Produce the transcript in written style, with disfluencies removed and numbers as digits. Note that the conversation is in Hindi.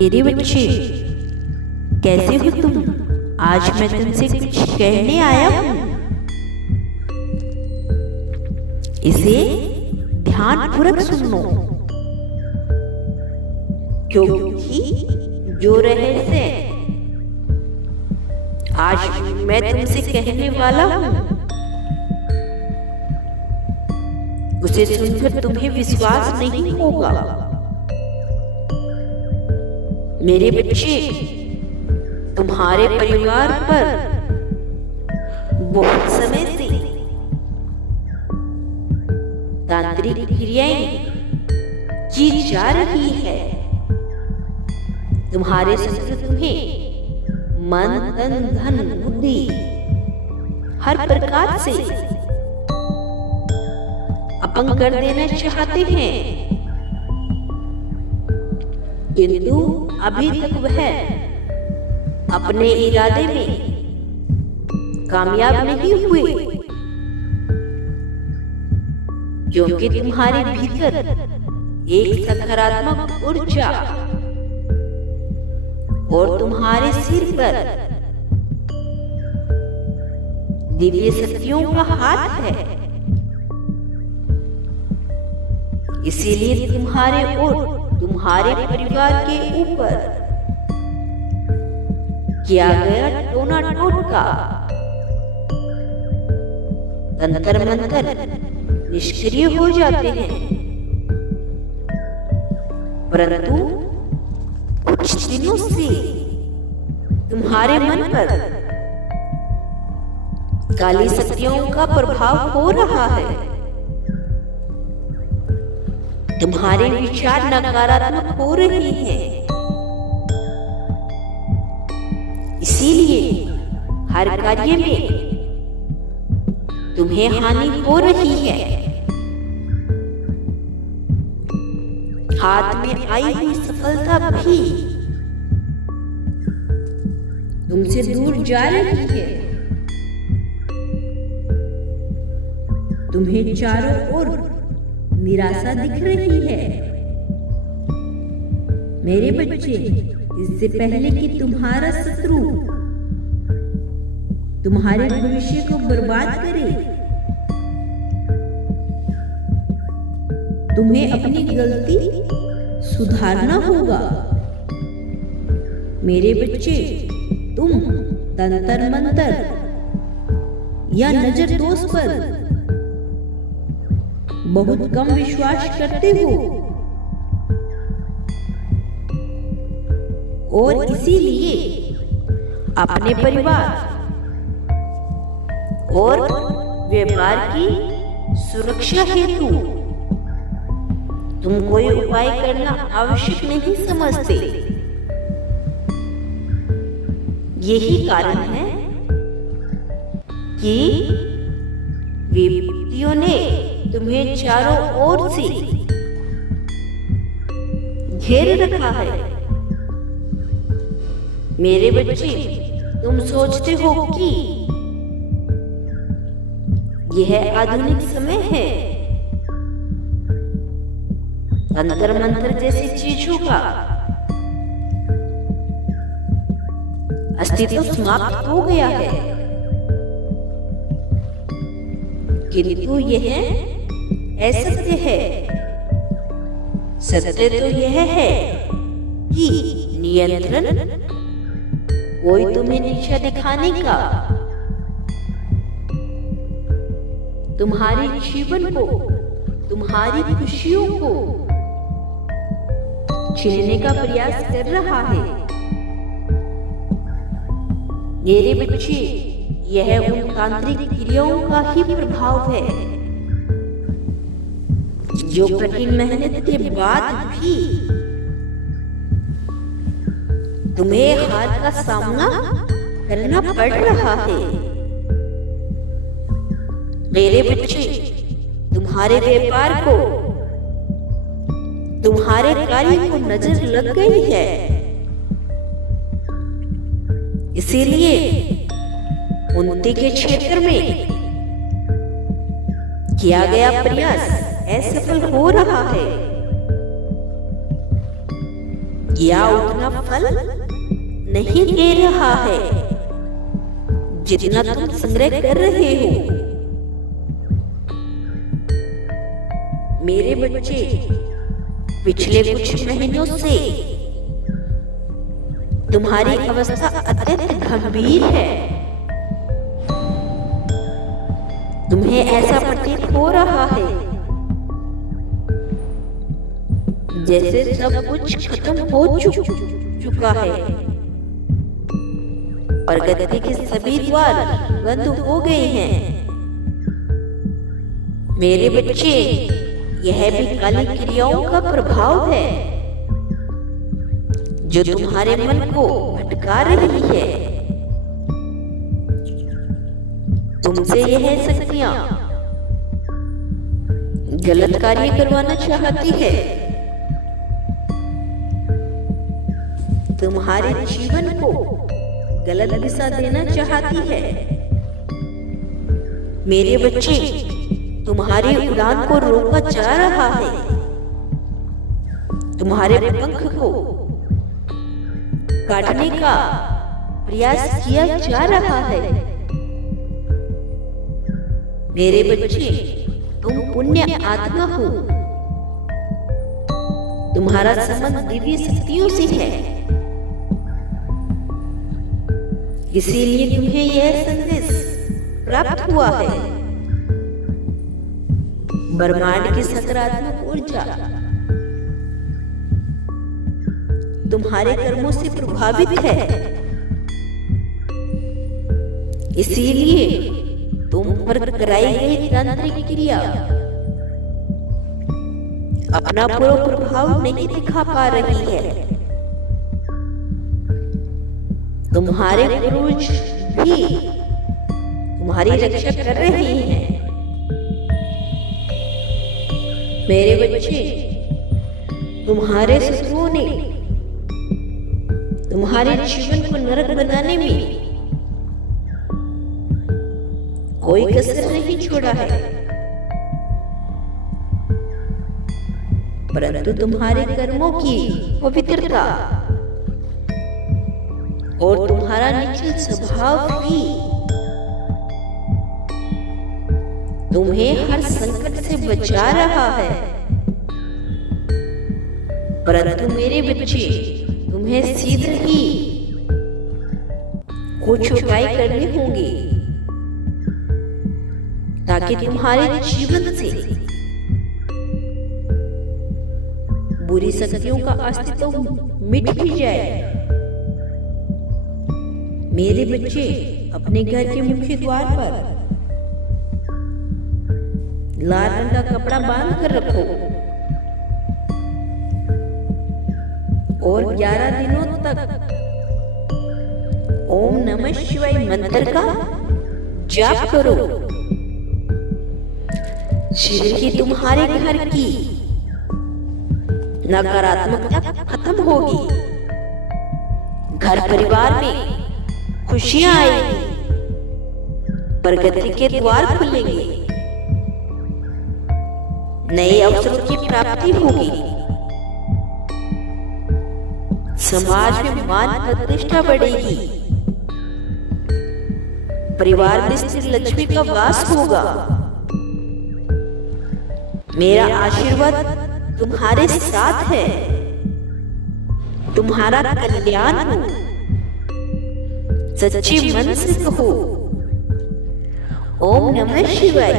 मेरे बच्चे, कैसे हो तुम? आज मैं तुमसे कुछ कहने आया हूँ। इसे ध्यानपूर्वक सुनो, क्योंकि जो रहस्य आज मैं तुमसे कहने वाला हूँ उसे सुनकर तुम्हें विश्वास नहीं होगा। मेरे बच्चे, तुम्हारे परिवार पर बहुत समय से तांत्रिक क्रियाएं की जा रही है। तुम्हारे शत्रु तुम्हें मन, तन, धन, बुद्धि हर प्रकार से अपंग कर देना चाहते हैं, किंतु अभी तक वह अपने इरादे में कामयाब नहीं हुए, क्योंकि तुम्हारे भीतर एक सकारात्मक ऊर्जा और तुम्हारे सिर पर दिव्य शक्तियों का हाथ है। इसीलिए तुम्हारे और तुम्हारे परिवार के ऊपर किया गया टोना टोटका, तंत्र मंत्र निष्क्रिय हो जाते हैं। परंतु कुछ दिनों से तुम्हारे मन पर काली शक्तियों का प्रभाव हो रहा है। तुम्हारे विचार नकारात्मक हो रहे हैं, इसीलिए हर कार्य में तुम्हें हानि हो रही है। हाथ में आई हुई सफलता भी तुमसे दूर जा रही है। तुम्हें चारों ओर निराशा दिख रही है। मेरे बच्चे, इससे पहले कि तुम्हारा शत्रु तुम्हारे भविष्य को बर्बाद करे, तुम्हें अपनी गलती सुधारना होगा। मेरे बच्चे, तुम तंत्र मंत्र या नजर दोष पर बहुत कम विश्वास करते हो और इसीलिए अपने परिवार और व्यापार की सुरक्षा हेतु तुम कोई उपाय करना आवश्यक नहीं समझते। यही कारण है कि विपत्तियों ने तुम्हें चारों ओर से घेर रखा है। मेरे बच्चे, तुम सोचते हो कि यह आधुनिक समय है, तंत्र मंत्र जैसी चीजों का अस्तित्व समाप्त हो गया है, किंतु यह असत्य है। सत्य तो यह है कि नियंत्रण कोई तुम्हें नीचा दिखाने का, तुम्हारे जीवन को, तुम्हारी खुशियों को छीनने का प्रयास कर रहा है। मेरे बच्चे, यह उन तांत्रिक क्रियाओं का ही प्रभाव है जो कठिन मेहनत के बाद भी तुम्हें हार का सामना करना पड़ रहा है। मेरे बच्चे, तुम्हारे व्यापार को, तुम्हारे कार्य को नजर लग गई है, इसीलिए उन्नति के क्षेत्र में किया गया प्रयास असफल हो रहा है। या उतना फल नहीं दे रहा है जितना तुम संग्रह कर रहे हो। मेरे बच्चे, पिछले कुछ महीनों से तुम्हारी अवस्था अत्यंत गंभीर है। तुम्हें ऐसा प्रतीत हो रहा है जैसे सब कुछ खत्म हो चुका है। प्रगति के सभी द्वार बंद हो गए हैं। मेरे बच्चे, यह भी काली क्रियाओं का प्रभाव है जो तुम्हारे मन को भटका रही है। तुमसे यह शक्तियां गलत कार्य करवाना चाहती है। तुम्हारे जीवन को गलत दिशा देना चाहती है। मेरे बच्चे, तुम्हारी उड़ान को रोका जा रहा है। तुम्हारे पंख को काटने का प्रयास किया जा रहा है। मेरे बच्चे, तुम पुण्य आत्मा हो। तुम्हारा संबंध दिव्य शक्तियों से है। इसीलिए तुम्हें यह संदेश प्राप्त हुआ है। ब्रह्मांड की सकारात्मक ऊर्जा तुम्हारे कर्मों से प्रभावित है। इसीलिए तुम पर कराई गई तांत्रिक क्रिया अपना पूरा प्रभाव नहीं दिखा पा रही है। तुम्हारे पूर्वज भी तुम्हारी रक्षा कर रहे हैं। मेरे बच्चे, तुम्हारे शत्रुओं ने तुम्हारे जीवन को नरक बनाने में कोई कसर नहीं छोड़ा है, परंतु तुम्हारे कर्मों की पवित्रता और तुम्हारा निश्चल स्वभाव भी तुम्हें हर संकट से बचा रहा है। परंतु मेरे बच्चे, तुम्हें शीघ्र ही कुछ उपाय करने होंगे ताकि तुम्हारे जीवन से बुरी शक्तियों का अस्तित्व मिट भी जाए। मेरे बच्चे, अपने घर के मुख्य द्वार पर लाल रंग का कपड़ा बांध कर रखो और 11 दिनों तक ओम नमः शिवाय मंत्र का जाप करो। शीघ्र ही तुम्हारे घर की नकारात्मकता खत्म होगी। घर परिवार में खुशियां आएगी। प्रगति के द्वार खुलेंगे। नए अवसरों की प्राप्ति होगी। समाज में मान प्रतिष्ठा बढ़ेगी। परिवार में स्थिर लक्ष्मी का वास होगा। मेरा आशीर्वाद तुम्हारे साथ है। तुम्हारा कल्याण हो। सच्चे मन से कहो ओम नमः शिवाय।